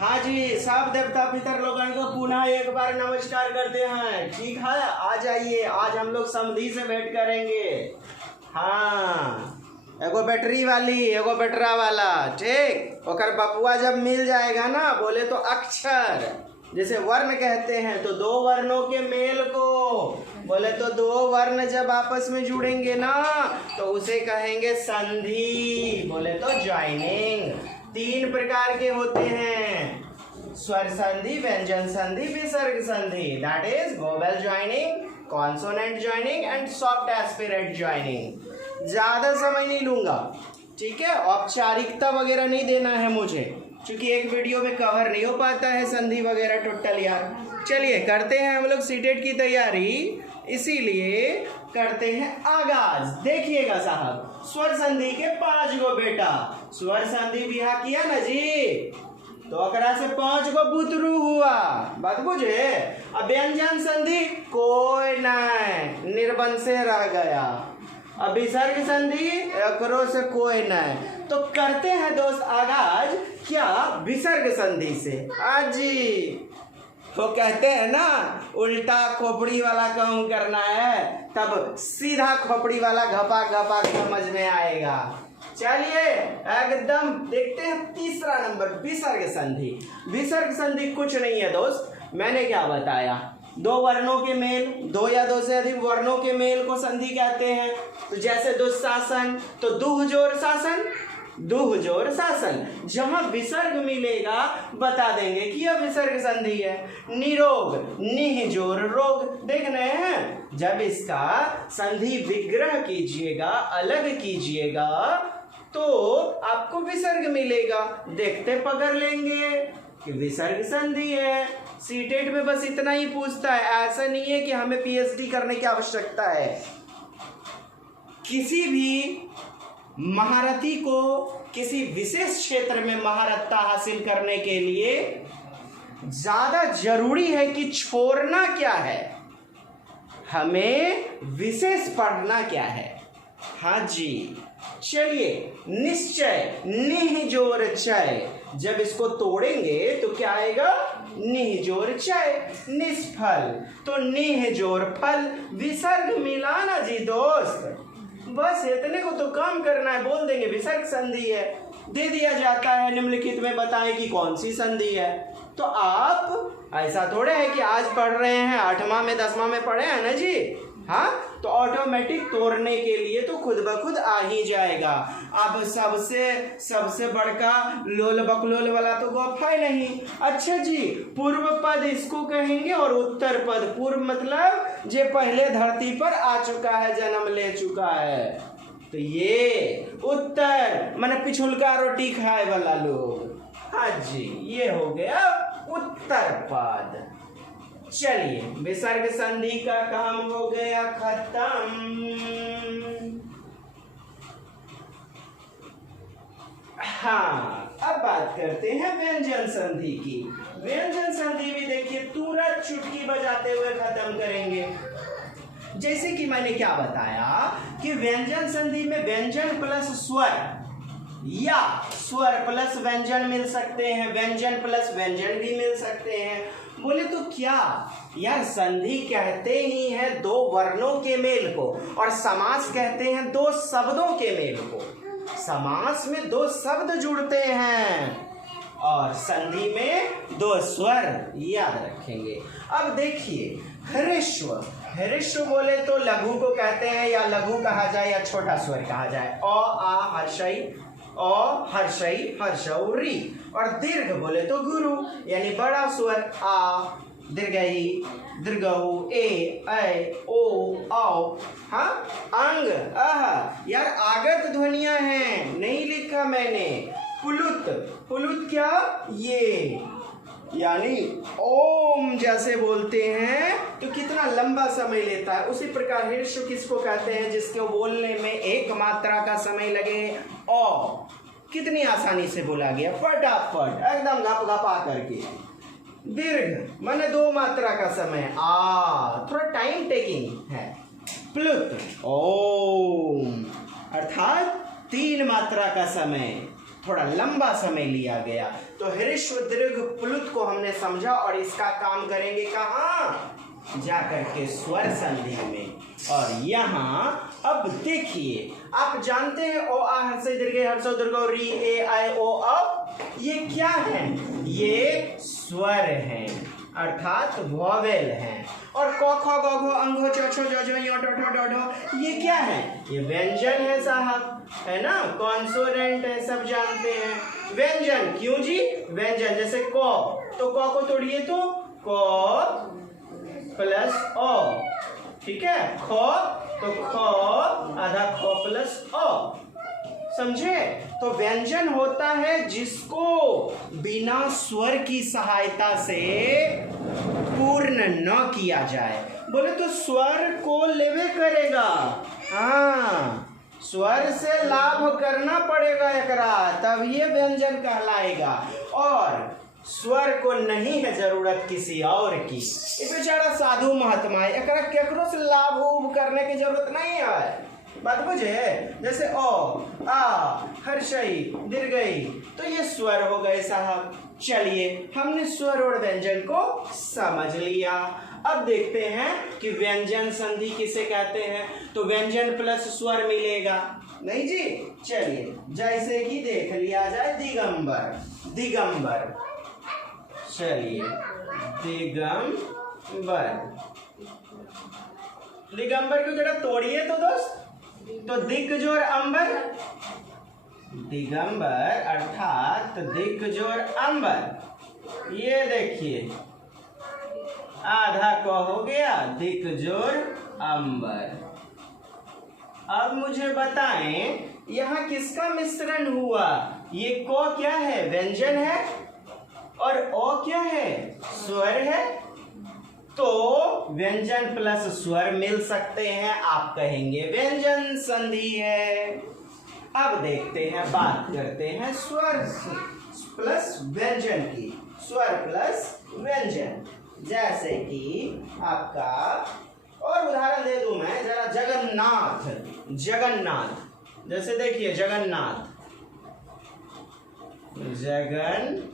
हाँ जी, सब देवता पितर लोगन को पुनः एक बार नमस्कार करते हैं। ठीक है, आ जाइए। आज हम लोग समधी से भेंट करेंगे। हाँ, एगो बैटरी वाली, एगो बैटरा वाला। ठीक, ओकर बपुआ जब मिल जाएगा ना, बोले तो अक्षर जैसे वर्ण कहते हैं, तो दो वर्णों के मेल को, बोले तो दो वर्ण जब आपस में जुड़ेंगे ना, तो उसे कहेंगे संधि, बोले तो ज्वाइनिंग। तीन प्रकार के होते हैं, स्वर संधि, व्यंजन संधि, विसर्ग संधि। That is vowel joining, consonant joining and soft aspirate joining. ज्यादा समय नहीं लूंगा, ठीक है। औपचारिकता वगैरह नहीं देना है मुझे, क्योंकि एक वीडियो में कवर नहीं हो पाता है संधि वगैरह टोटल यार। चलिए करते हैं हम लोग सीटेट की तैयारी, इसीलिए करते हैं आगाज। देखिएगा साहब, स्वर संधि के 5 गो बेटा। स्वर संधि बिहा किया ना जी, तो अकरा से 5 गो बुतरू हुआ, बात बुझे। अब व्यंजन संधि कोई नहीं, निर्बंध से रह गया। अब विसर्ग संधि एकरो से कोई नहीं। तो करते हैं दोस्त आगाज, क्या विसर्ग संधि से। आज जी तो कहते हैं ना, उल्टा खोपड़ी वाला काम करना है, तब सीधा खोपड़ी वाला घपा घपा समझ में आएगा। चलिए एकदम देखते हैं तीसरा नंबर, विसर्ग संधि। विसर्ग संधि कुछ नहीं है दोस्त, मैंने क्या बताया, दो वर्णों के मेल, दो या दो से अधिक वर्णों के मेल को संधि कहते हैं। तो जैसे दुशासन, तो दुह जोर शासन, दुह जोर शासन। जहां विसर्ग मिलेगा बता देंगे कि यह विसर्ग संधि है। निरोग, निह जोर रोग, देख रहे हैं। जब इसका संधि विग्रह कीजिएगा, अलग कीजिएगा, तो आपको विसर्ग मिलेगा। देखते पकड़ लेंगे कि विसर्ग संधि है। सीटेट में बस इतना ही पूछता है, ऐसा नहीं है कि हमें पीएचडी करने की आवश्यकता है। किसी भी महारथी को किसी विशेष क्षेत्र में महारथता हासिल करने के लिए ज्यादा जरूरी है कि छोड़ना क्या है, हमें विशेष पढ़ना क्या है। हाँ जी, चलिए निश्चय, निह जोर चय। जब इसको तोड़ेंगे तो क्या आएगा, निह जोर चय, निष्फल। तो निह जोर फल, विसर्ग मिला ना जी दोस्त। बस इतने को तो काम करना है, बोल देंगे विसर्ग संधि है। दे दिया जाता है निम्नलिखित में बताएं कि कौन सी संधि है। तो आप ऐसा थोड़े है कि आज पढ़ रहे हैं, 8वां में 10वां में पढ़े हैं ना जी, हाँ, तो ऑटोमेटिक तोड़ने के लिए तो खुद ब खुद आ ही जाएगा। अब सबसे बड़का लोल बकलोल वाला तो गोफा ही नहीं। अच्छा जी, पूर्व पद इसको कहेंगे और उत्तर पद। पूर्व मतलब जे पहले धरती पर आ चुका है, जन्म ले चुका है। तो ये उत्तर माने पिछुलका रोटी खाए वाला लोग। हाँ जी, ये हो गया उत्तर पद। चलिए विसर्ग संधि का काम हो गया खत्म। हाँ, अब बात करते हैं व्यंजन संधि की। व्यंजन संधि भी देखिए तुरंत चुटकी बजाते हुए खत्म करेंगे। जैसे कि मैंने क्या बताया कि व्यंजन संधि में व्यंजन प्लस स्वर या स्वर प्लस व्यंजन मिल सकते हैं, व्यंजन प्लस व्यंजन भी मिल सकते हैं। बोले तो क्या यार, संधि कहते ही हैं दो वर्णों के मेल को, और समास कहते हैं दो शब्दों के मेल को। समास में दो शब्द जुड़ते हैं और संधि में दो स्वर, याद रखेंगे। अब देखिए हृस्व, हृस्व बोले तो लघु को कहते हैं, या लघु कहा जाए या छोटा स्वर कहा जाए। अ आ हर्षई, अ हर्षई हर्षौरी। और दीर्घ बोले तो गुरु, यानी बड़ा स्वर आ, दीर्घई, दीर्घऊ, ए ऐ ओ औ। हाँ, अंग अह, यार आगत ध्वनियां हैं, नहीं लिखा मैंने। पुलुत, पुलुत क्या, ये यानी ओम जैसे बोलते हैं तो कितना लंबा समय लेता है, उसी प्रकार हृस्व किसको कहते हैं, जिसको बोलने में एक मात्रा का समय लगे। ओ कितनी आसानी से बोला गया, फटाफट एकदम घप घपा करके। दीर्घ माने 2 मात्रा का समय, आ थोड़ा टाइम टेकिंग है। प्लुत ओम अर्थात 3 मात्रा का समय, थोड़ा लंबा समय लिया गया। तो ह्रस्व दीर्घ प्लुत को हमने समझा और इसका काम करेंगे कहाँ? जाकर के स्वर संधि में। और यहाँ अब देखिए, आप जानते हैं ओ आ हर्षे दीर्घे हर्षो दीर्घो री ए आई ओ अब ये क्या है? ये स्वर हैं, अर्थात वॉवेल हैं। और क ख ग घ अंघ च छ ज झ य ट ठ ड ढ ये क्या है? ये व्यंजन है साहब, है ना, कॉन्सोनेंट है, सब जानते हैं। व्यंजन क्यों जी? व्यंजन जैसे क, तो क को तोड़िए तो क प्लस ओ, ठीक है। ख तो ख आधा ख प्लस ओ, समझे? तो व्यंजन होता है जिसको बिना स्वर की सहायता से पूर्ण न किया जाए। बोले तो स्वर को लेवे करेगा, हाँ, स्वर से लाभ करना पड़ेगा एकरा, तब ये व्यंजन कहलाएगा। और स्वर को नहीं है जरूरत किसी और की, ये बेचारा साधु महात्मा है, एकरा केकरो से लाभ उभ करने की जरूरत नहीं है। बात बुझे? जैसे ओ आ हर्षई दीर्घई, तो ये स्वर हो गए साहब। चलिए, हमने स्वर और व्यंजन को समझ लिया। अब देखते हैं कि व्यंजन संधि किसे कहते हैं। तो व्यंजन प्लस स्वर मिलेगा नहीं जी? चलिए, जैसे कि देख लिया जाए दिगंबर, दिगंबर, चलिए दिगंबर, दिगंबर को जरा तोड़िए तो दोस्त। तो दिग्गजोर अंबर, दिगंबर अर्थात दिग्गजोर अंबर, ये देखिए आधा को हो गया दिग्गजोर अंबर। अब मुझे बताएं यहाँ किसका मिश्रण हुआ? ये को क्या है? व्यंजन है, और ओ क्या है? स्वर है। तो व्यंजन प्लस स्वर मिल सकते हैं, आप कहेंगे व्यंजन संधि है। अब देखते हैं, बात करते हैं स्वर प्लस व्यंजन की, स्वर प्लस व्यंजन। जैसे कि आपका और उदाहरण दे दूं मैं जरा, जगन्नाथ, जगन्नाथ, जैसे देखिए जगन्नाथ, जगन्नाथ,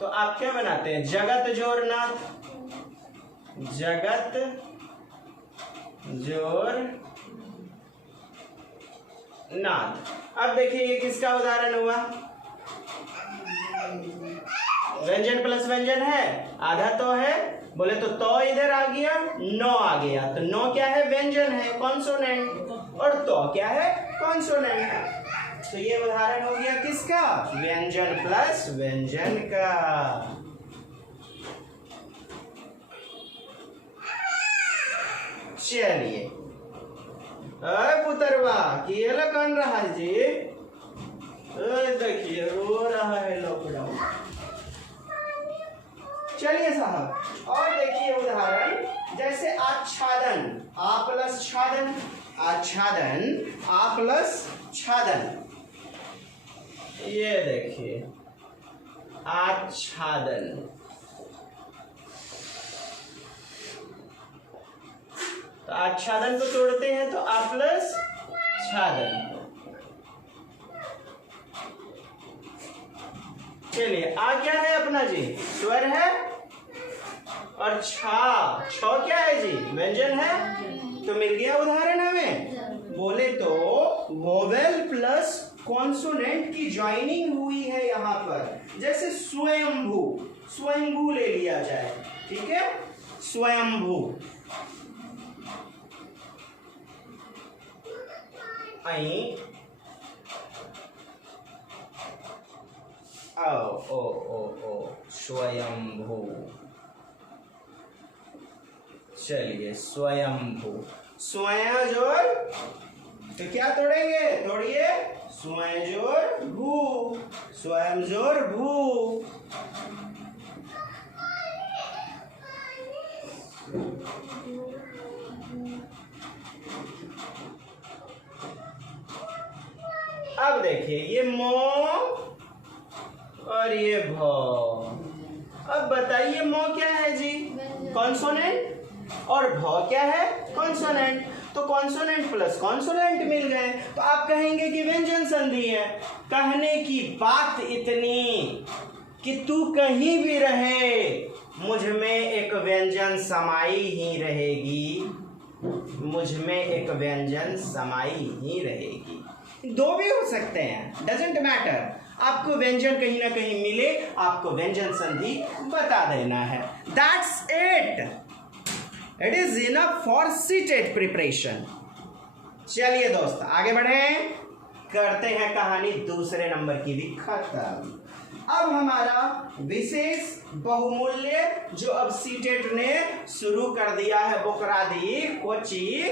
तो आप क्या बनाते हैं? जगत जोर नाथ, जगत जोर नाथ। अब देखिए ये किसका उदाहरण हुआ? व्यंजन प्लस व्यंजन है, आधा तो है, बोले तो इधर आ गया, नो आ गया, तो नो क्या है? व्यंजन है, कॉन्सोनेंट, और तो क्या है? कॉन्सोनेंट। तो ये उदाहरण हो गया किसका? व्यंजन प्लस व्यंजन का। चलिए, पुतरवा किए कौन रहा है जी? देखिए रो रहा है लॉकडाउन। चलिए साहब, और देखिए उदाहरण, जैसे आच्छादन, आ प्लस छादन, आच्छादन, आ प्लस छादन, ये देखिए आच्छादन। तो आच्छादन को तोड़ते हैं तो आ प्लस छादन। चलिए, आ क्या है अपना जी? स्वर है, और छ क्या है जी? व्यंजन है। तो मिल गया उदाहरण हमें। बोले तो वोवेल प्लस कॉन्सोनेंट की ज्वाइनिंग हुई है यहाँ पर। जैसे स्वयंभू, स्वयंभू ले लिया जाए, ठीक है, स्वयंभू, आई ओ ओ ओ ओ स्वयंभू। चलिए स्वयंभू, स्वयं जोर, तो क्या तोड़ेंगे? तोड़िए, स्वयं जोर भू, स्वयं जोर भू। अब देखिए ये मो और ये भो। अब बताइए मो क्या है जी? कॉन्सोनेंट, और भो क्या है? कॉन्सोनेंट। तो कॉन्सोनेंट प्लस कॉन्सोनेंट मिल गए, तो आप कहेंगे कि व्यंजन संधि है। कहने की बात इतनी कि तू कहीं भी रहे, मुझ में एक व्यंजन समाई ही रहेगी, मुझ में एक व्यंजन समाई ही रहेगी। दो भी हो सकते हैं, डजेंट मैटर, आपको व्यंजन कहीं ना कहीं मिले, आपको व्यंजन संधि बता देना है। That's it, it is enough for CTET preparation. चलिए दोस्त आगे बढ़े, करते हैं कहानी दूसरे नंबर की भी खत्म। अब हमारा विशेष बहुमूल्य जो अब सीटेट ने शुरू कर दिया है, बुकरादी कोची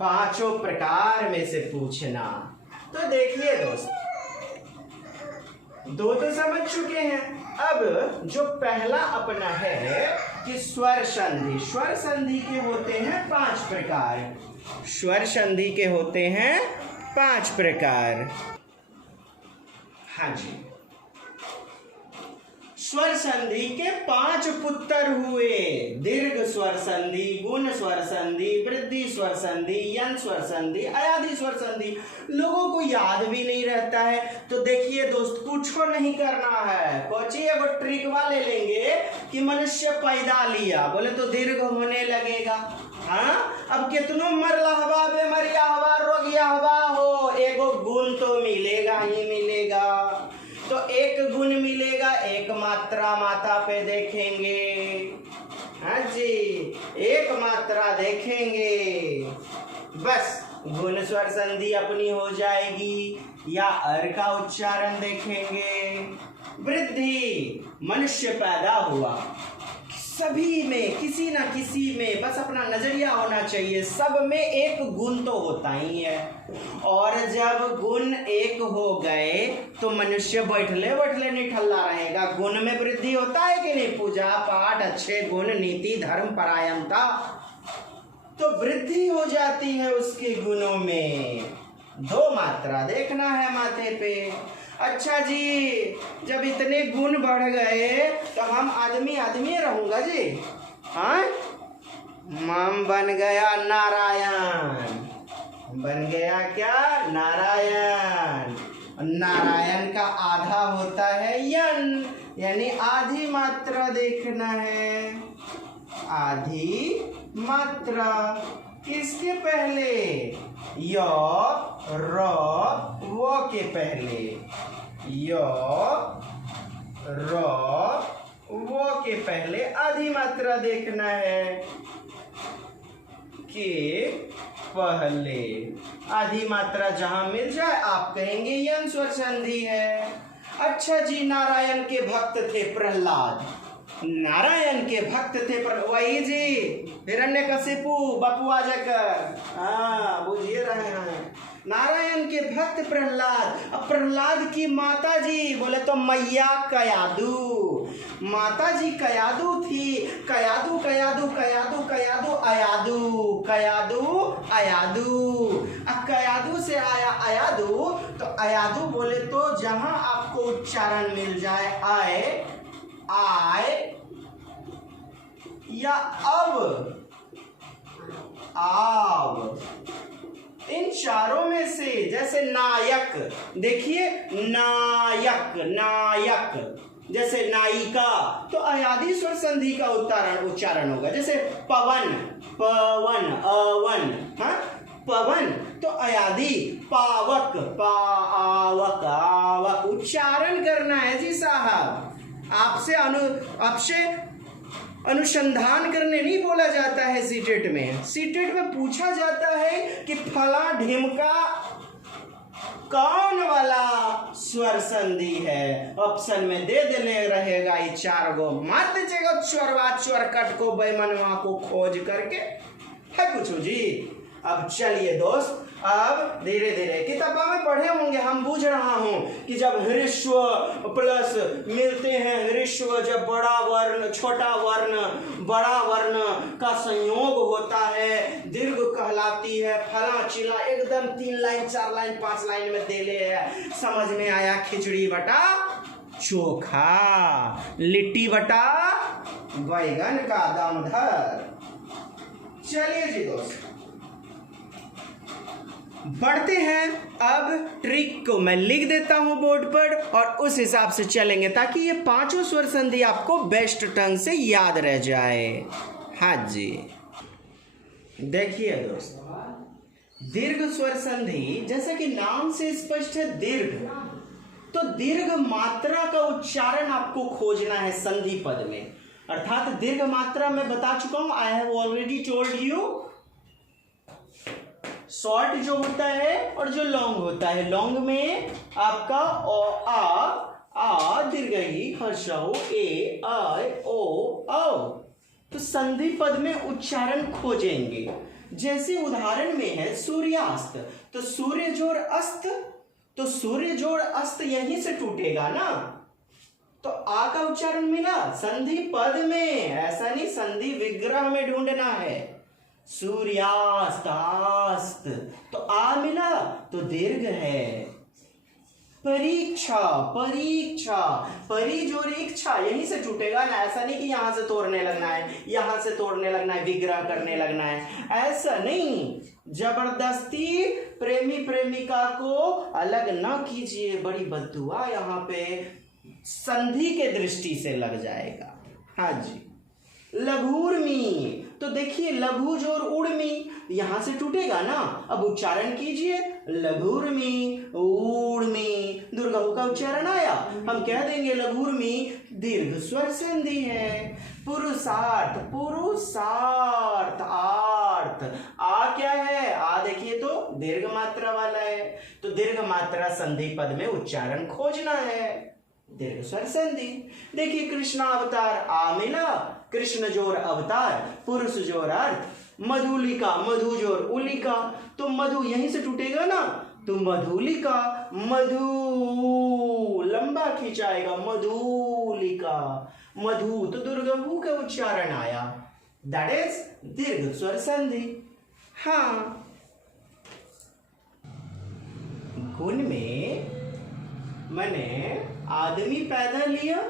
5 प्रकार में से पूछना। तो देखिए दोस्त, 2 तो समझ चुके हैं। अब जो पहला अपना है कि स्वर संधि, स्वर संधि के होते हैं 5 प्रकार, स्वर संधि के होते हैं 5 प्रकार। हाँ जी, स्वर संधि के 5 पुत्र हुए, दीर्घ स्वर संधि, गुण स्वर संधि, वृद्धि स्वर संधि, यन स्वर संधि, अयादि स्वर संधि। लोगों को याद भी नहीं रहता है, तो देखिए दोस्त कुछ को नहीं करना है, कोची एगो ट्रिकवा ले लेंगे कि मनुष्य पैदा लिया बोले तो दीर्घ होने लगेगा। हाँ, अब कितनों मरला हवा, बेमरिया हवा, रोगिया हवा हो, एगो गुण तो मिलेगा ही मिलेगा। तो एक गुण मिलेगा, एक मात्रा माता पे देखेंगे। हाँ जी, एक मात्रा देखेंगे, बस गुण स्वर संधि अपनी हो जाएगी, या अर का उच्चारण देखेंगे। वृद्धि, मनुष्य पैदा हुआ, सभी में किसी ना किसी में बस अपना नजरिया होना चाहिए, सब में एक गुण तो होता ही है। और जब गुण एक हो गए तो मनुष्य बैठले बैठले नहीं ठल्ला रहेगा। गुण में वृद्धि होता है कि नहीं, पूजा पाठ, अच्छे गुण, नीति, धर्म, परायणता, तो वृद्धि हो जाती है उसके गुणों में। 2 मात्रा देखना है माथे पे। अच्छा जी, जब इतने गुण बढ़ गए तो हम आदमी आदमी रहूंगा जी। हाँ, मम बन गया नारायण, बन गया क्या, नारायण। नारायण का आधा होता है यन, यानी आधी मात्रा देखना है, आधी मात्रा। किसके पहले, य र वो के पहले, य र वो के पहले आधी मात्रा देखना है, के पहले आधी मात्रा जहां मिल जाए आप कहेंगे यन स्वर संधि है। अच्छा जी, नारायण के भक्त थे प्रहलाद, नारायण के भक्त थे वही जी हिरण्यकशिपु बपुआ जाकर, हाँ बुझिए रहे हैं, नारायण के भक्त प्रहलाद। अब प्रहलाद की माता जी बोले तो मैया कयादू, माता जी कयादू थी। कयादू कयादू कयादू कयादू अयादू, कयादू अयादू, अब कयादू से आया अयादू, तो अयादू बोले तो जहां आपको उच्चारण मिल जाए आए, आय या अब, आव, इन चारों में से जैसे नायक, देखिए नायक, नायक, जैसे नायिका, तो अयादि स्वर संधि का उच्चारण होगा। जैसे पवन, पवन, अवन, हाँ पवन, तो अयादि, पावक, पावक, आवक, उच्चारण करना है जी साहब। आपसे अनुसंधान करने नहीं बोला जाता है सीटेट में। सीटेट में पूछा जाता है कि फला ढिमका कौन वाला स्वर संधि है, ऑप्शन में दे देने रहेगा ये 4 गो, मत जगत स्वरवा स्वरकट को बैमनवा को खोज करके है कुछ जी। अब चलिए दोस्त, अब धीरे धीरे किताबों में पढ़े होंगे, हम बूझ रहा हूं कि जब हृस्व प्लस मिलते हैं, हृस्व जब बड़ा वर्ण छोटा वर्ण बड़ा वर्ण का संयोग होता है, दीर्घ कहलाती है। फला चिला एकदम 3 लाइन 4 लाइन 5 लाइन में दे ले है। समझ में आया, खिचड़ी बटा चोखा, लिट्टी बटा बैगन का दामधर। चलिए जी दोस्त, बढ़ते हैं। अब ट्रिक को मैं लिख देता हूं बोर्ड पर और उस हिसाब से चलेंगे ताकि ये पांचों स्वर संधि आपको बेस्ट ढंग से याद रह जाए। हाँ जी, देखिए दोस्तों, दीर्घ स्वर संधि जैसा कि नाम से स्पष्ट है दीर्घ, तो दीर्घ मात्रा का उच्चारण आपको खोजना है संधि पद में। अर्थात दीर्घ मात्रा मैं बता चुका हूं, I have already told you. Short जो होता है और जो लॉन्ग होता है, लॉन्ग में आपका आ दीर्घ ही हर्षौ ए आय ओ औ, तो संधि पद में उच्चारण खोजेंगे। जैसे उदाहरण में है सूर्यास्त, तो सूर्य जोड़ अस्त, तो सूर्य जोड़ अस्त यहीं से टूटेगा ना, तो आ का उच्चारण मिला संधि पद में, ऐसा नहीं संधि विग्रह में ढूंढना है। सूर्यास्त आस्त, तो आ मिला तो दीर्घ है। परीक्षा परीक्षा, परी जोड़ इच्छा यहीं से टूटेगा ना, ऐसा नहीं कि यहां से तोड़ने लगना है, यहां से तोड़ने लगना है, विग्रह करने लगना है, ऐसा नहीं। जबरदस्ती प्रेमी प्रेमिका को अलग ना कीजिए, बड़ी बद्दुआ यहाँ पे संधि के दृष्टि से लग जाएगा। हाँ जी, लघुर्मी, तो देखिए लघु जोर उर्मी यहां से टूटेगा ना, अब उच्चारण कीजिए लघुर्मी उर्मी, दुर्गहु का उच्चारण आया, हम कह देंगे लघुर्मी दीर्घ स्वर संधि है। पुरुषार्थ पुरुषार्थ आर्थ, आ क्या है, आ देखिए तो दीर्घ मात्रा वाला है, तो दीर्घ मात्रा संधि पद में उच्चारण खोजना है, दीर्घ स्वर संधि। देखिए कृष्ण अवतार आ मिला, कृष्ण जोर अवतार, पुरुष जोर अर्थ, मधुलिका मधु जोर उलिका, तो मधु यहीं से टूटेगा ना, तो मधुलिका, मधु लंबा खिंचाएगा मधुलिका, मधु तो दुर्गहु का उच्चारण आया, दैट इज दीर्घ स्वर संधि। हाँ, गुण में मैंने आदमी पैदा लिया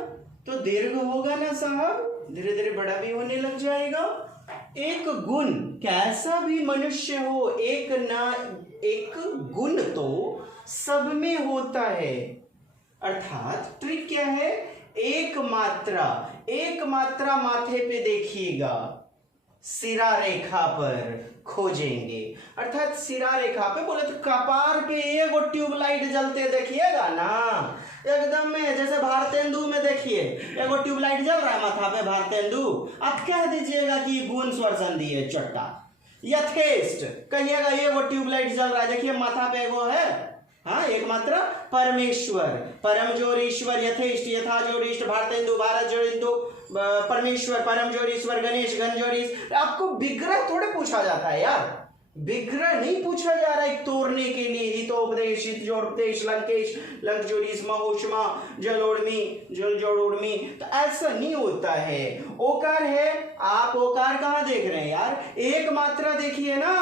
तो दीर्घ होगा ना साहब, धीरे धीरे बड़ा भी होने लग जाएगा। एक गुण, कैसा भी मनुष्य हो, एक गुण तो सब में होता है। अर्थात ट्रिक क्या है, एक मात्रा माथे पे देखिएगा, सिरा रेखा पर खोजेंगे। अर्थात सिरा रेखा पे बोले तो कपार पे एगो ट्यूबलाइट जलते देखिएगा ना, एकदम में जैसे भारतेंदु में देखिए एगो ट्यूबलाइट जल रहा है माथा पे भारतेंदु, आप कह दीजिएगा कि गुण स्वर संधि है चट्टा। यथेष्ट कहिएगा एगो ट्यूबलाइट जल रहा है, देखिए माथा पे एगो है, हाँ एक मात्रा परमेश्वर, परम जोर ईश्वर, यथेष्ट यथा जोर इष्ट, भारतेंदु भारत जोर इंदु, परमेश्वर परम जोर ईश्वर, गणेश घन जोर ईश। आपको विग्रह थोड़े पूछा जाता है यार, विग्रह नहीं पूछा जा रहा है तोड़ने के लिए, हितोपदेश हित जोड़ोपदेश, लंकेश लंक जोड़ीस, महोष्मा जलोड़मी जल जोड़ोड़मी, तो ऐसा नहीं होता है। ओकार है, आप ओकार कहाँ देख रहे हैं यार, एक मात्रा देखिए ना,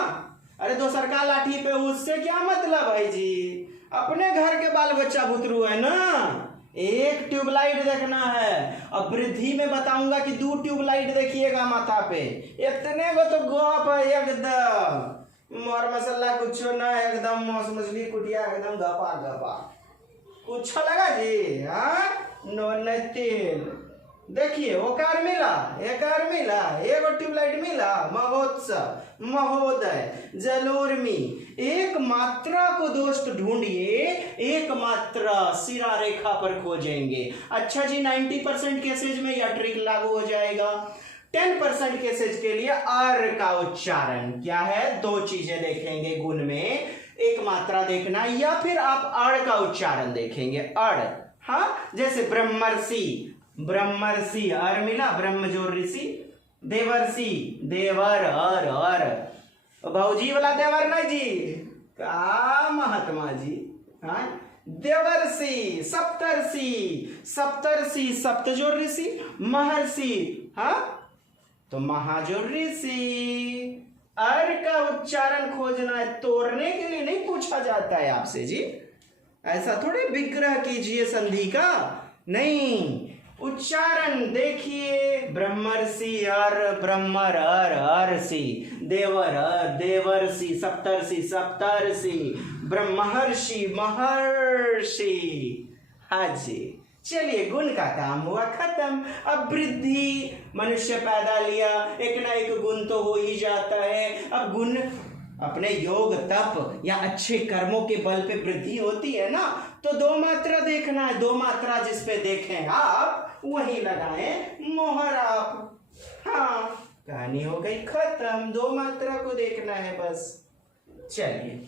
अरे दोसर का लाठी पे उससे क्या मतलब भाई जी, अपने घर के बाल बच्चा भुतरू है ना, एक ट्यूबलाइट देखना है। अब वृद्धि में बताऊंगा कि 2 ट्यूबलाइट देखिएगा माथा पे, इतने को तो गप है एकदम, मर मसाला कुछ ना, एकदम मौस मछली कुटिया एकदम गपा गपा, कुछ लगा जी, हाँ नोन तेल। देखिए ओकार मिला, एकार मिला, एगो ट्यूबलाइट मिला, महोत्सव महोदय जलोर्मी, एक मात्रा को दोस्त ढूंढिए, एक मात्रा सिरा रेखा पर खोजेंगे। अच्छा जी, 90% केसेज में यह ट्रिक लागू हो जाएगा। 10% केसेज के लिए अर का उच्चारण क्या है, 2 चीजें देखेंगे गुण में, एक मात्रा देखना या फिर आप अड़ का उच्चारण देखेंगे, अड़। हाँ, जैसे ब्रह्मर्षि, ब्रह्मर्षि अर मिला, ब्रह्म जोर ऋषि, देवर्षि देवर अर, भाऊजी वाला देवर ना जी, का महात्मा जी, हाँ देवर्षि, सप्तर्षि, सप्तर्षि सप्त जोर ऋषि, महर्षि, हाँ तो महाजोर ऋषि। अर का उच्चारण खोजना है, तोड़ने के लिए नहीं पूछा जाता है आपसे जी, ऐसा थोड़े विग्रह कीजिए संधि का, नहीं, उच्चारण देखिए, ब्रह्मर्षि अर ब्रह्मर अर अर्षि, देवर देवर्षि, सप्तर्षि सप्तर्षि, ब्रह्मर्षि महर्षि। हाँ जी, चलिए गुण का काम हुआ खत्म। अब वृद्धि, मनुष्य पैदा लिया, एक ना एक गुण तो हो ही जाता है। अब गुण अपने योग तप या अच्छे कर्मों के बल पे वृद्धि होती है ना, तो दो मात्रा देखना है। दो मात्रा जिस पे देखें आप वही लगाएं मोहर आप। हाँ, कहानी हो गई खत्म, दो मात्रा को देखना है बस। चलिए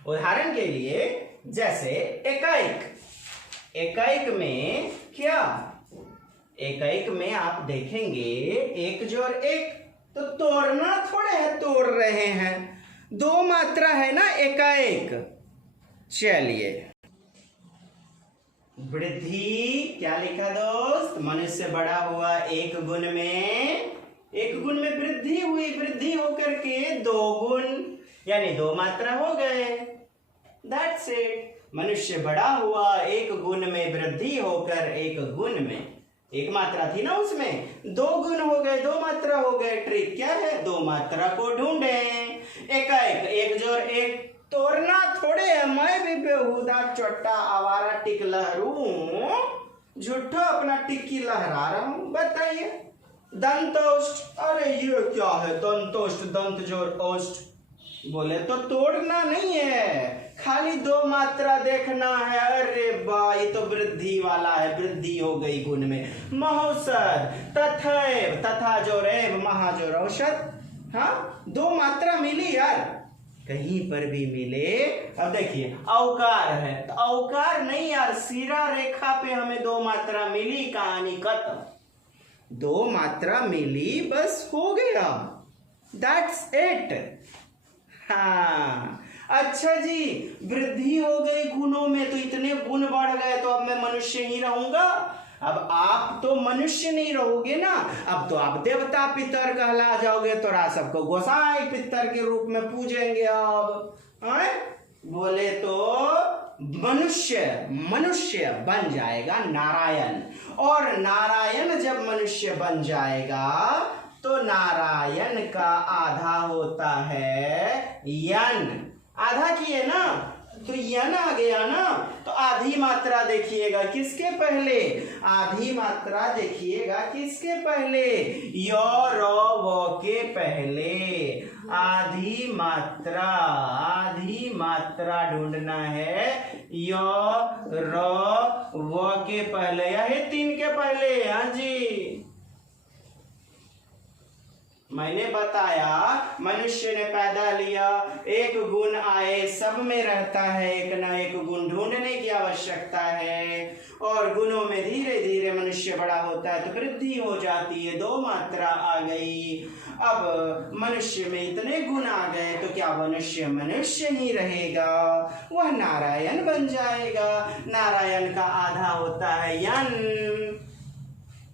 उदाहरण के लिए, जैसे एकाइक, एकाइक में क्या, एकाइक में आप देखेंगे एक जोड़ एक, तो तोड़ना थोड़े है, तोड़ रहे हैं, दो मात्रा है ना एकाएक। चलिए वृद्धि क्या लिखा दोस्त, मनुष्य बड़ा हुआ एक गुण में, एक गुण में वृद्धि हुई, वृद्धि होकर के दो गुण यानी दो मात्रा हो गए। दैट्स इट, मनुष्य बड़ा हुआ एक गुण में, वृद्धि होकर एक गुण में, एक मात्रा थी ना उसमें, दो गुण हो गए, दो मात्रा हो गए। ट्रिक क्या है, दो मात्रा को ढूंढें। एकाएक, एक जोड़ एक, तोड़ना थोड़े है, मैं भी बेहुदा चोट्टा आवारा टिक लहरू, झूठा अपना टिक्की लहरा रहा हूं। बताइए, दंतोष्ट, अरे ये क्या है, दंतोष्ट, दंत जोड़ ओष्ट, बोले तो तोड़ना नहीं है, खाली दो मात्रा देखना है। अरे बा, ये तो वृद्धि वाला है, वृद्धि हो गई गुण में। महौषध, तथैव, तथा जोरेव, महाजोर औषध। हाँ, दो मात्रा मिली यार, कहीं पर भी मिले। अब देखिए औकार है, तो औकार नहीं यार, सिरा रेखा पे हमें दो मात्रा मिली, कहानी खत्म। दो मात्रा मिली, बस हो गया, दैट्स इट। हाँ, अच्छा जी, वृद्धि हो गई गुणों में, तो इतने गुण बढ़ गए, तो अब मैं मनुष्य ही रहूंगा। अब आप तो मनुष्य नहीं रहोगे ना, अब तो आप देवता पितर कहला जाओगे, तो राज सबको गोसाई पितर के रूप में पूजेंगे। अब बोले तो मनुष्य, मनुष्य बन जाएगा नारायण, और नारायण जब मनुष्य बन जाएगा तो नारायण का आधा होता है यन, आधा किए ना तो यन आ गया ना, तो आधी मात्रा देखिएगा किसके पहले, आधी मात्रा देखिएगा किसके पहले, य र व के पहले। आधी मात्रा, आधी मात्रा ढूंढना है, य र व के पहले, यही तीन के पहले। हाँ जी, मैंने बताया मनुष्य ने पैदा लिया, एक गुण आए, सब में रहता है एक ना एक गुण, ढूंढने की आवश्यकता है, और गुणों में धीरे धीरे मनुष्य बड़ा होता है तो वृद्धि हो जाती है, दो मात्रा आ गई। अब मनुष्य में इतने गुण आ गए तो क्या मनुष्य मनुष्य ही रहेगा, वह नारायण बन जाएगा। नारायण का आधा होता है यन,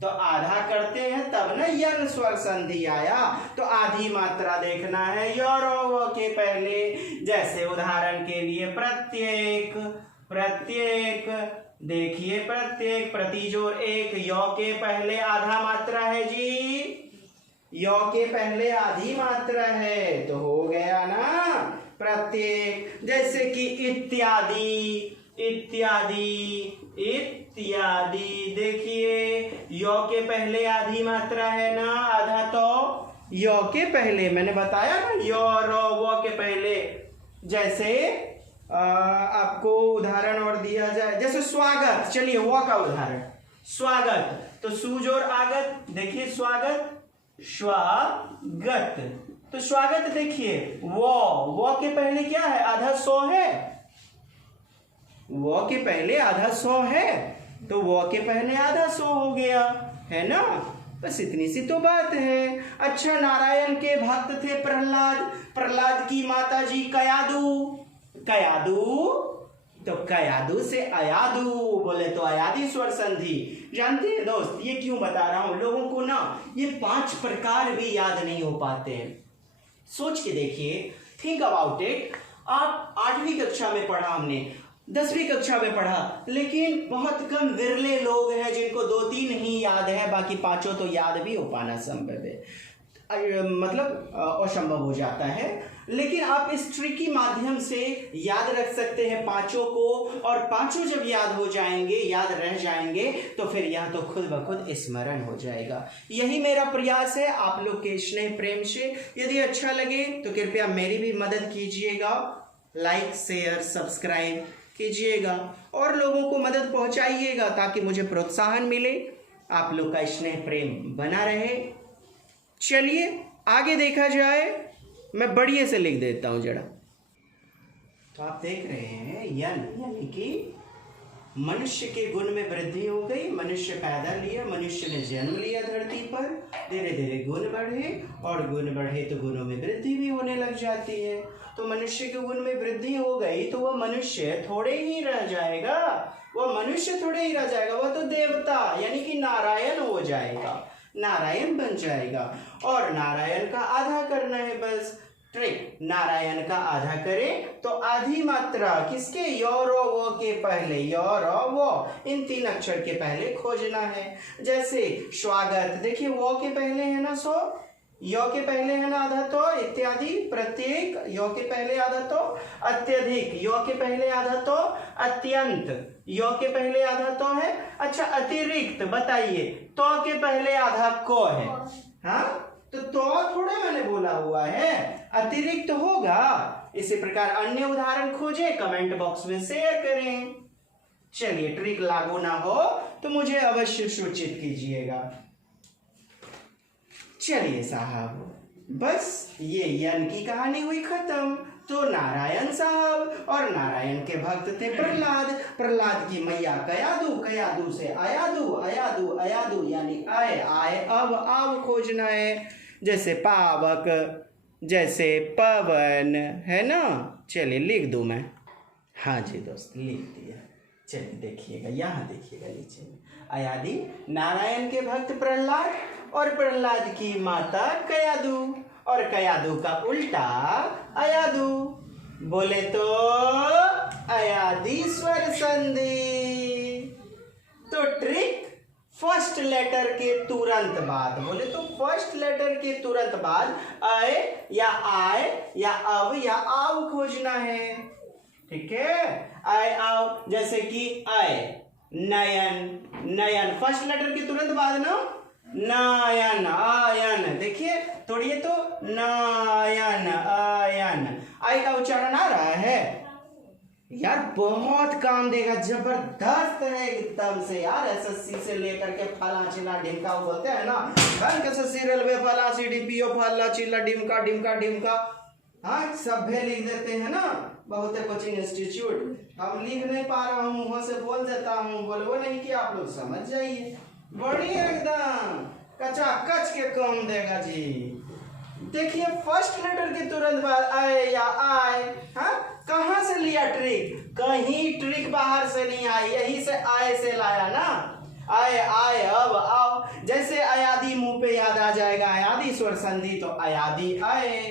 तो आधा करते हैं तब ना यन स्वर संधि आया, तो आधी मात्रा देखना है य र व के पहले। जैसे उदाहरण के लिए प्रत्येक, प्रत्येक देखिए, प्रत्येक प्रतिजोर एक, य के पहले आधा मात्रा है जी, य के पहले आधी मात्रा है, तो हो गया ना प्रत्येक। जैसे कि इत्यादि, इत्यादि, इत्यादि देखिए, य के पहले आधी मात्रा है ना, आधा तो य के पहले, मैंने बताया ना य र व के पहले। जैसे आपको उदाहरण और दिया जाए, जैसे स्वागत, चलिए व का उदाहरण, स्वागत, तो सुजोर आगत, देखिए स्वागत, स्वागत, तो स्वागत देखिए वो के पहले क्या है, आधा सौ है, वो के पहले आधा सौ है, तो वो के पहले आधा सौ हो गया, है ना। बस इतनी सी तो बात है। अच्छा, नारायण के भक्त थे प्रहलाद, प्रहलाद की माता जी कयादू, कयादू, तो कयादू से अयादू, बोले तो अयादी स्वर संधि। जानते हैं दोस्त, ये क्यों बता रहा हूं, लोगों को ना ये 5 प्रकार भी याद नहीं हो पाते हैं। सोच के देखिए, थिंक अबाउट इट। आप 8वीं कक्षा में पढ़ा हमने, 10वीं कक्षा में पढ़ा, लेकिन बहुत कम विरले लोग हैं जिनको 2-3 ही याद है, बाकी 5 तो याद भी हो पाना संभव है, मतलब असंभव हो जाता है। लेकिन आप इस ट्रिक के माध्यम से याद रख सकते हैं 5 को, और 5 जब याद हो जाएंगे, याद रह जाएंगे, तो फिर यह तो खुद ब खुद स्मरण हो जाएगा। यही मेरा प्रयास है आप लोग के स्नेह प्रेम से। यदि अच्छा लगे तो कृपया मेरी भी मदद कीजिएगा, लाइक शेयर सब्सक्राइब कीजिएगा और लोगों को मदद पहुंचाइएगा, ताकि मुझे प्रोत्साहन मिले, आप लोग का स्नेह प्रेम बना रहे। चलिए आगे देखा जाए, मैं बढ़िया से लिख देता हूं जरा। तो आप देख रहे हैं यानी कि मनुष्य के गुण में वृद्धि हो गई, मनुष्य पैदा लिया, मनुष्य ने जन्म लिया धरती पर, धीरे धीरे गुण बढ़े, और गुण बढ़े तो गुणों में वृद्धि भी होने लग जाती है। तो मनुष्य के गुण में वृद्धि हो गई तो वह मनुष्य थोड़े ही रह जाएगा, वह मनुष्य थोड़े ही रह जाएगा, वह तो देवता यानी कि नारायण हो जाएगा, नारायण बन जाएगा। और नारायण का आधा करना है, बस ट्रिक, नारायण का आधा करें तो आधी मात्रा किसके, यो रो वो के पहले, यो रो वो, इन 3 अक्षर के पहले खोजना है। जैसे स्वागत, देखिए वो के पहले है ना सो, यो के पहले है ना आधा तो, इत्यादि, प्रत्येक, यो के पहले आधा तो, अत्यधिक, यो के पहले आधा तो, अत्यंत, यो के पहले आधा तो है, अच्छा अतिरिक्त, बताइए तो के पहले आधा को है, हाँ तो थोड़े मैंने बोला हुआ है, अतिरिक्त होगा। इसी प्रकार अन्य उदाहरण खोजें, कमेंट बॉक्स में शेयर करें। चलिए ट्रिक लागू ना हो तो मुझे अवश्य सूचित कीजिएगा। चलिए साहब, बस ये यन की कहानी हुई खत्म। तो नारायण साहब और नारायण के भक्त थे प्रहलाद, प्रहलाद की मैया कयादू, कयादू से अयादू, अयादू अयादू यानी आए, आए अब खोजना है, जैसे पावक, जैसे पवन, है ना। चलिए लिख दूं मैं, हाँ जी दोस्त लिख दिया। चलिए देखिएगा, यहाँ देखिएगा नीचे में, अयादी नारायण के भक्त प्रहलाद और प्रहलाद की माता कयादू, और कयादू का उल्टा अयादू, बोले तो अयादी स्वर संधि। तो ट्रिक, फर्स्ट लेटर के तुरंत बाद, बोले तो फर्स्ट लेटर के तुरंत बाद अय या आय या अब या आव खोजना है, ठीक है। अय आव, जैसे कि अय नयन, नयन फर्स्ट लेटर के तुरंत बाद ना, नयन, आयन, देखिए तोड़िए तो, नयन आयन, आई का उच्चारण आ रहा है यार, बहुत काम देगा, जबरदस्त है एकदम से यार। एसएससी से लेकर के फला चिल्ला ढिमका बोलते हैं ना, एसएससी रेलवे फला सीडीपीओ फला चिल्ला ढिमका ढिमका ढिमका, हाँ सभ्य लिख देते हैं ना बहुत कोचिंग इंस्टीट्यूट। हम लिख नहीं पा रहा हूँ, मुँह से बोल देता हूँ, बोलो नहीं कि आप लोग समझ जाइए, बढ़िया एकदम कचाकच के काम देगा जी। देखिए फर्स्ट लेटर के तुरंत बाद आए या आए, हाँ कहाँ से लिया ट्रिक, कहीं ट्रिक बाहर से नहीं आई, यही से आए से लाया ना, आए आए अब आओ, जैसे अयादी मुंह पे याद आ जाएगा, अयादी स्वर संधि तो अयादी आए,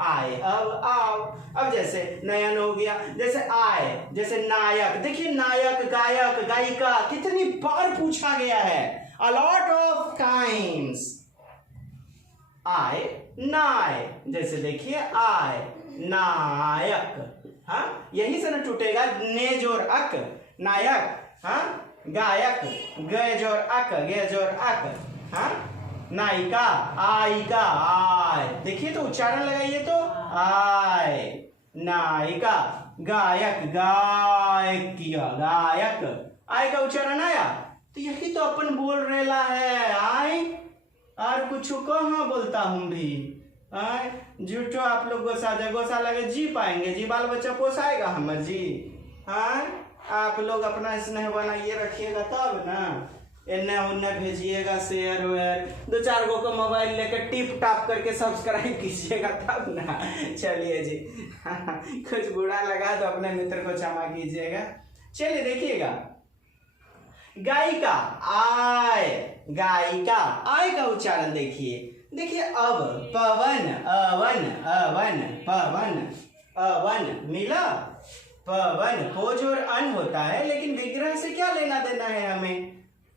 आए अब आओ। अब जैसे नयन हो गया, जैसे आए, जैसे नायक, देखिए नायक, गायक, गायिका कितनी बार पूछा गया है, a lot of times। आए नाय, जैसे देखिए आए नायक, हाँ यही से न टूटेगा, ने जोर अक नायक, हाँ गायक, गे जोर अक, गे जोर अक, हाँ नायिका, आयिका, आय, देखिए तो उच्चारण लगाइए तो आय, नायिका, गायक, गायकिया, गायक, आय का उच्चारण आया, तो यही तो अपन बोल रेला है, आय और कुछ कहाँ बोलता हूँ भी, आय झूठो आप लोग गोसा लगे जी पाएंगे जी, बाल बच्चा पोसाएगा हमर जी, हाँ आप लोग अपना स्नेह बनाइए रखिएगा तब ना, इन्ने उन्ने भेजिएगा शेयर वेयर, 2-4 गो का मोबाइल लेकर टिप टाप करके सब्सक्राइब कीजिएगा तब ना। चलिए जी, कुछ बुरा लगा तो अपने मित्र को क्षमा कीजिएगा। चलिए देखिएगा, गायिका आय, गायिका, आय का उच्चारण देखिए, देखिए अब पवन, अवन, अवन, पवन, अवन मिला, पवन, पोज और अन होता है, लेकिन विग्रह से क्या लेना देना है हमें?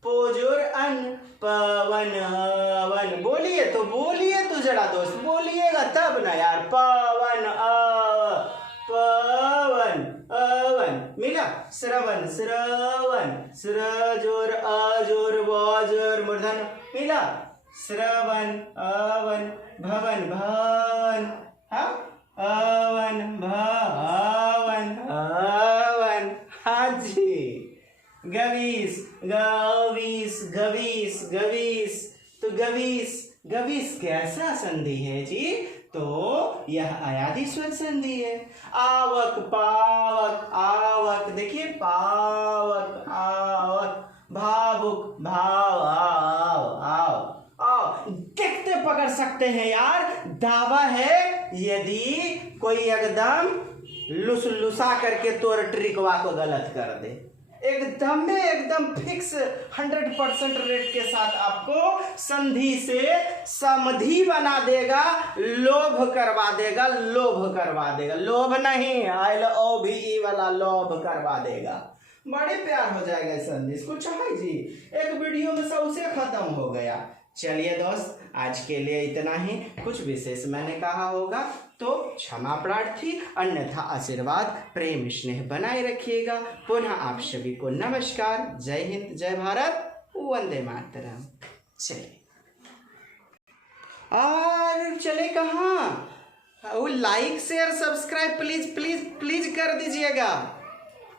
पोज और अन, पवन अवन। बोलिए तो बोलिए तो जरा दोस्त, बोलिएगा तब ना यार। पवन पवन अवन, मिला? श्रवण श्रवण, श्र जोर अ जोर व जोर मूर्धन, मिला? श्रवण अवन, भवन भवन, हाँ अवन भवन अवन, हाँ जी। गवीस गवीस गवीस गवीस, तो गवीस गवीस कैसा संधि है जी? तो यह अयादि स्वर संधि है। आवक पावक आवक, देखिए पावक आवक, भावुक भाव आव आव आव, देखते पकड़ सकते हैं यार। दावा है यदि कोई एकदम लुस लुसा करके तोर ट्रिकवा को गलत कर दे, एकदम में एकदम फिक्स 100% रेट के साथ आपको संधि से समधि बना देगा, लोभ करवा देगा, लोभ करवा देगा, लोभ नहीं LOVE वाला, लोभ करवा देगा। बड़े प्यार हो जाएगा इस संधि। इसको चाहिए जी, एक वीडियो में सबसे खत्म हो गया। चलिए दोस्त, आज के लिए इतना ही। कुछ विशेष मैंने कहा होगा तो क्षमा प्रार्थी, अन्यथा आशीर्वाद प्रेम स्नेह बनाए रखिएगा। पुनः आप सभी को नमस्कार, जय हिंद, जय भारत, वंदे मातरम। चलिए, और चले कहाँ? वो like share subscribe please please please कर दीजिएगा।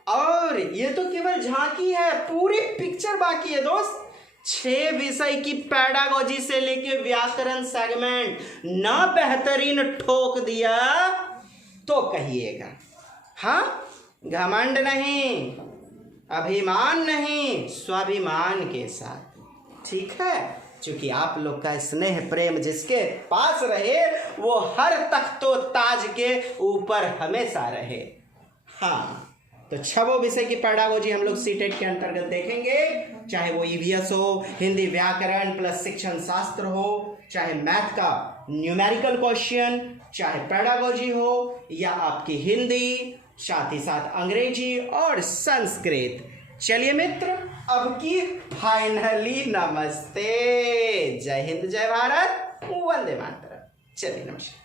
और ये तो केवल झांकी है, पूरी पिक्चर बाकी है दोस्त। 6 विषय की पैडागोजी से लेके व्याकरण सेगमेंट ना बेहतरीन ठोक दिया तो कहिएगा। हाँ, घमंड नहीं, अभिमान नहीं, स्वाभिमान के साथ, ठीक है? क्योंकि आप लोग का स्नेह प्रेम जिसके पास रहे वो हर तख्तो ताज के ऊपर हमेशा रहे। हाँ, तो 6 विषय की पैडागोजी हम लोग सीटेट के अंतर्गत देखेंगे, चाहे वो EVS हो, हिंदी व्याकरण प्लस शिक्षण शास्त्र हो, चाहे मैथ का न्यूमेरिकल क्वेश्चन, चाहे पैडागोजी हो, या आपकी हिंदी, साथ ही साथ अंग्रेजी और संस्कृत। चलिए मित्र, अब की फाइनली नमस्ते। जय हिंद, जय भारत, वंदे मातरम। चलिए नमस्कार।